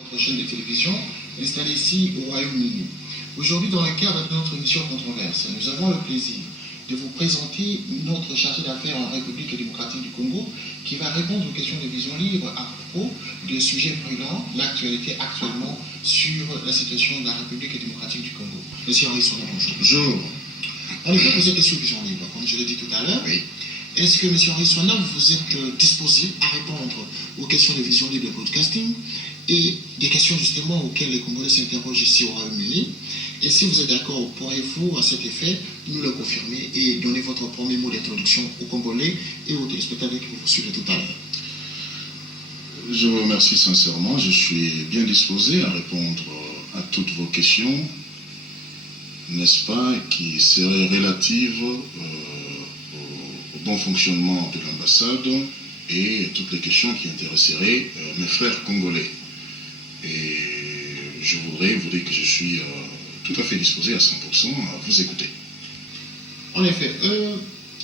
Notre chaîne de télévision installée ici au Royaume-Uni. Aujourd'hui, dans le cadre de notre émission Controverse, nous avons le plaisir de vous présenter notre chargé d'affaires en République démocratique du Congo qui va répondre aux questions de vision libre à propos de sujets brûlants, l'actualité actuellement sur la situation de la République démocratique du Congo. Monsieur Henri Sona, bonjour. Bonjour. En effet, vous êtes question de vision libre, comme je l'ai dit tout à l'heure. Oui. Est-ce que, M. Henri Sona, vous êtes disposé à répondre aux questions de vision libre de broadcasting et des questions justement auxquelles les Congolais s'interrogent ici au Royaume-Uni? Et si vous êtes d'accord, pourriez-vous à cet effet nous le confirmer et donner votre premier mot d'introduction aux Congolais et aux téléspectateurs qui vous suivent tout à l'heure? Je vous remercie sincèrement. Je suis bien disposé à répondre à toutes vos questions, n'est-ce pas, qui seraient relatives au bon fonctionnement de l'ambassade et toutes les questions qui intéresseraient mes frères congolais. Et je voudrais vous dire que je suis tout à fait disposé à 100% à vous écouter. En effet,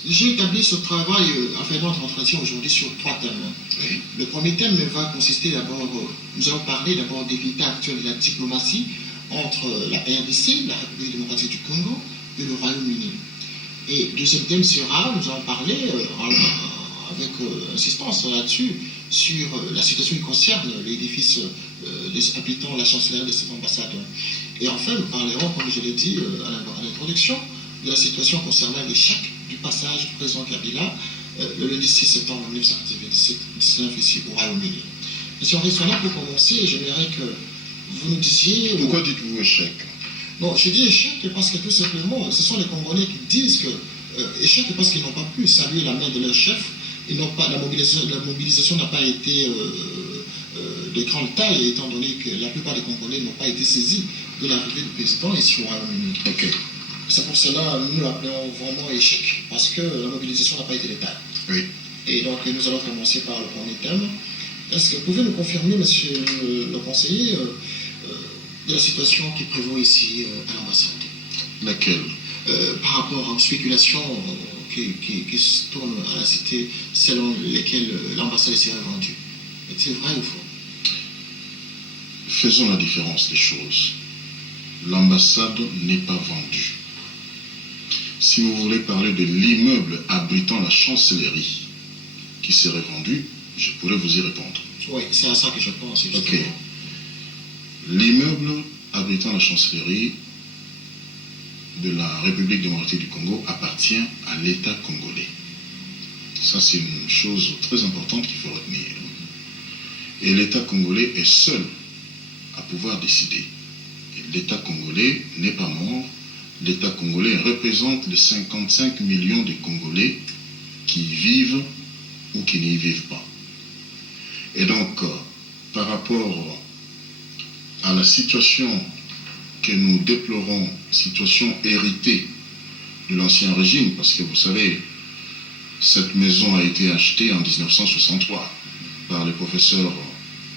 j'ai établi ce travail en fait notre entretien aujourd'hui sur 3 thèmes. Oui. Le premier thème va consister d'abord, nous allons parler d'abord de l'état actuel de la diplomatie entre la RDC, la République démocratique du Congo, et le Royaume-Uni. Et le deuxième thème sera, nous allons parler avec insistance là-dessus, sur la situation qui concerne l'édifice des habitants, la chancelière de cette ambassade. Et enfin, nous parlerons, comme je l'ai dit à l'introduction, de la situation concernant l'échec du passage du président Kabila le lundi 6 septembre 1999 ici au Royaume-Uni. Monsieur Henri Sona, pour commencer, j'aimerais que vous nous disiez... Pourquoi dites-vous échec? Non, je dis échec parce que tout simplement, ce sont les Congolais qui disent que échec parce qu'ils n'ont pas pu saluer la main de leur chef, la mobilisation n'a pas été de grande taille, étant donné que la plupart des Congolais n'ont pas été saisis de l'arrivée du président ici au Royaume-Uni. Ok. C'est pour cela que nous l'appelons vraiment échec, parce que la mobilisation n'a pas été de taille. Oui. Et donc nous allons commencer par le premier thème. Est-ce que vous pouvez nous confirmer, monsieur le conseiller, de la situation qui prévaut ici à l'ambassade? Laquelle? Par rapport aux spéculations qui se tournent à la cité selon lesquelles l'ambassade serait vendue. Est-il vrai ou faux? Faisons la différence des choses. L'ambassade n'est pas vendue. Si vous voulez parler de l'immeuble abritant la chancellerie qui serait vendu, je pourrais vous y répondre. Oui, c'est à ça que je pense. Justement. Ok. L'immeuble abritant la chancellerie de la République démocratique du Congo appartient à l'État congolais. Ça, c'est une chose très importante qu'il faut retenir. Et l'État congolais est seul à pouvoir décider. Et l'État congolais n'est pas mort. L'État congolais représente les 55 millions de Congolais qui y vivent ou qui n'y vivent pas. Et donc, par rapport à la situation que nous déplorons, situation héritée de l'ancien régime, parce que vous savez, cette maison a été achetée en 1963 par le professeur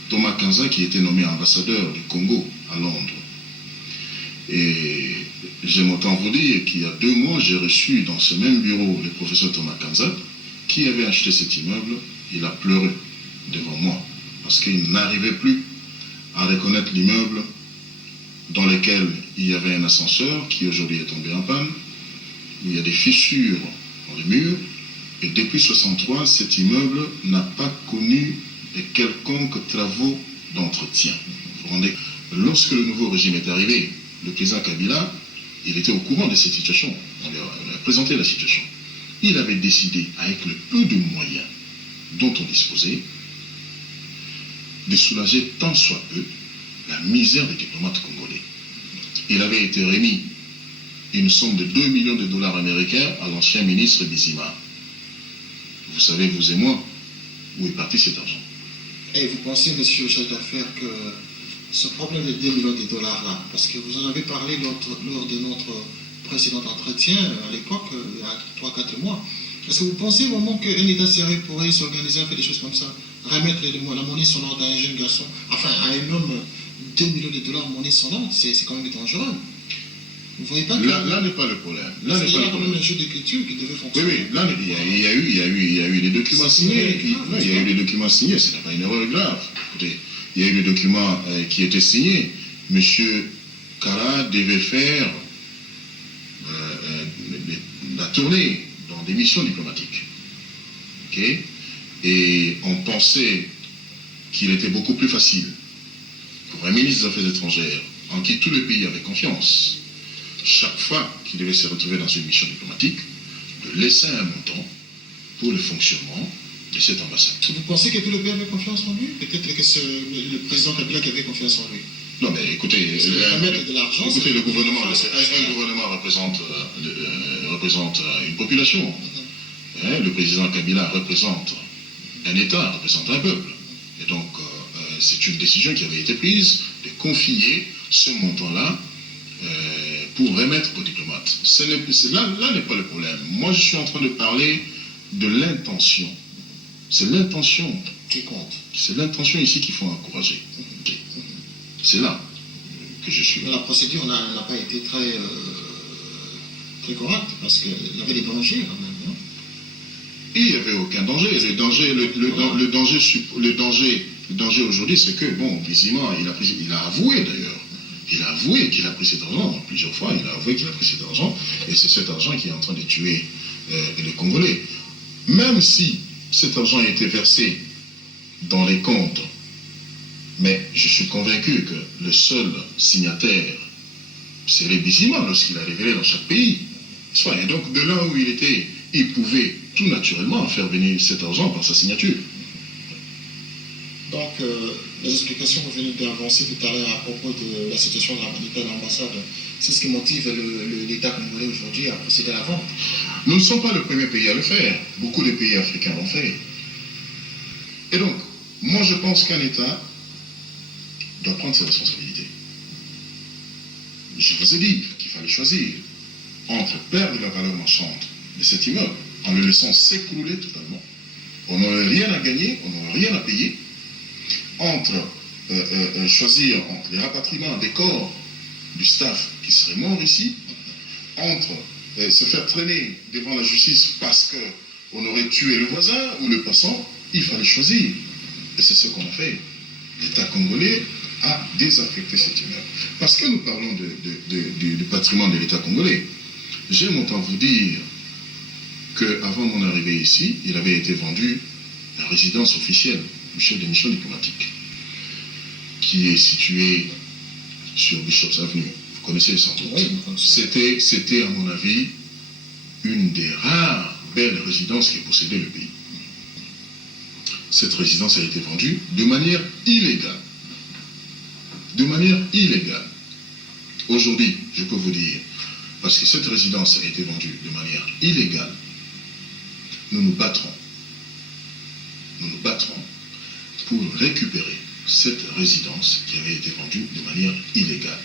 Thomas Kanza, qui était nommé ambassadeur du Congo à Londres. Et j'aime autant vous dire qu'il y a 2 mois, j'ai reçu dans ce même bureau le professeur Thomas Kanza, qui avait acheté cet immeuble. Il a pleuré devant moi, parce qu'il n'arrivait plus à reconnaître l'immeuble dans lequel il y avait un ascenseur qui aujourd'hui est tombé en panne, où il y a des fissures dans les murs, et depuis 1963, cet immeuble n'a pas connu de quelconques travaux d'entretien. Vous vous rendez? Lorsque le nouveau régime est arrivé, le président Kabila, il était au courant de cette situation. On lui a présenté la situation. Il avait décidé, avec le peu de moyens dont on disposait, de soulager tant soit peu la misère des diplomates congolais. Il avait été remis une somme de 2 millions de dollars américains à l'ancien ministre Bizima. Vous savez, vous et moi, où est parti cet argent? Et vous pensez, monsieur le chef d'affaires, que ce problème de 2 millions de dollars là, parce que vous en avez parlé lors de notre précédent entretien à l'époque, il y a 3-4 mois, est-ce que vous pensez vraiment qu'un État sérieux pourrait s'organiser à faire des choses comme ça, remettre la monnaie sonnante à un jeune garçon, enfin à un homme, 2 millions de dollars en monnaie sonnante, c'est quand même dangereux. Vous voyez pas que... Là n'est pas le problème. Il y a quand même un jeu d'écriture qui devait fonctionner. Oui, là, il y a eu les documents signés. Il y a eu les documents signés, ce n'est pas une erreur grave. Écoutez, il y a eu le document qui était signé. M. Kara devait faire la tournée dans des missions diplomatiques. Okay? Et on pensait qu'il était beaucoup plus facile pour un ministre des Affaires étrangères en qui tout le pays avait confiance, chaque fois qu'il devait se retrouver dans une mission diplomatique, de laisser un montant pour le fonctionnement de cette ambassade. Vous pensez que tout le pays avait confiance en lui? Peut-être que c'est le président Kabila qui avait confiance en lui. Non, mais écoutez, le gouvernement, un gouvernement représente une population. Le président Kabila représente un État, représente un peuple. Et donc, c'est une décision qui avait été prise de confier ce montant-là pour remettre aux diplomates. Là n'est pas le problème. Moi, je suis en train de parler de l'intention. C'est l'intention qui compte. C'est l'intention ici qu'il faut encourager. C'est là que je suis. Mais la procédure n'a pas été très correcte parce qu'il y avait des dangers quand même. Non? Il n'y avait aucun danger. Le danger aujourd'hui, c'est que, bon, visiblement, il a avoué d'ailleurs. Il a avoué qu'il a pris cet argent. Plusieurs fois, il a avoué qu'il a pris cet argent. Et c'est cet argent qui est en train de tuer les Congolais. Même si cet argent a été versé dans les comptes, mais je suis convaincu que le seul signataire serait Biziman lorsqu'il a révélé dans chaque pays. Et donc, de là où il était, il pouvait tout naturellement faire venir cet argent par sa signature. Donc, les explications que vous venez d'avancer tout à l'heure à propos de la situation de l'ambassade, c'est ce qui motive l'État congolais aujourd'hui à procéder à la vente. Nous ne sommes pas le premier pays à le faire. Beaucoup de pays africains l'ont fait. Et donc, moi je pense qu'un État doit prendre ses responsabilités. Je vous ai dit qu'il fallait choisir entre perdre la valeur marchande de cet immeuble en le laissant s'écrouler totalement. On n'aurait rien à gagner, on n'aurait rien à payer, entre choisir entre les rapatriements des corps du staff qui serait mort ici, entre se faire traîner devant la justice parce qu'on aurait tué le voisin ou le passant. Il fallait choisir. Et c'est ce qu'on a fait. L'État congolais a désaffecté cet immeuble. Parce que nous parlons du patrimoine de l'État congolais, j'aime autant vous dire qu'avant mon arrivée ici, il avait été vendu la résidence officielle du chef de mission diplomatique, qui est située sur Bishop's Avenue. Vous connaissez sans doute. Oui, c'était, à mon avis, une des rares belles résidences qui possédait le pays. Cette résidence a été vendue de manière illégale. De manière illégale. Aujourd'hui, je peux vous dire, parce que cette résidence a été vendue de manière illégale, nous nous battrons. Nous nous battrons pour récupérer cette résidence qui avait été vendue de manière illégale.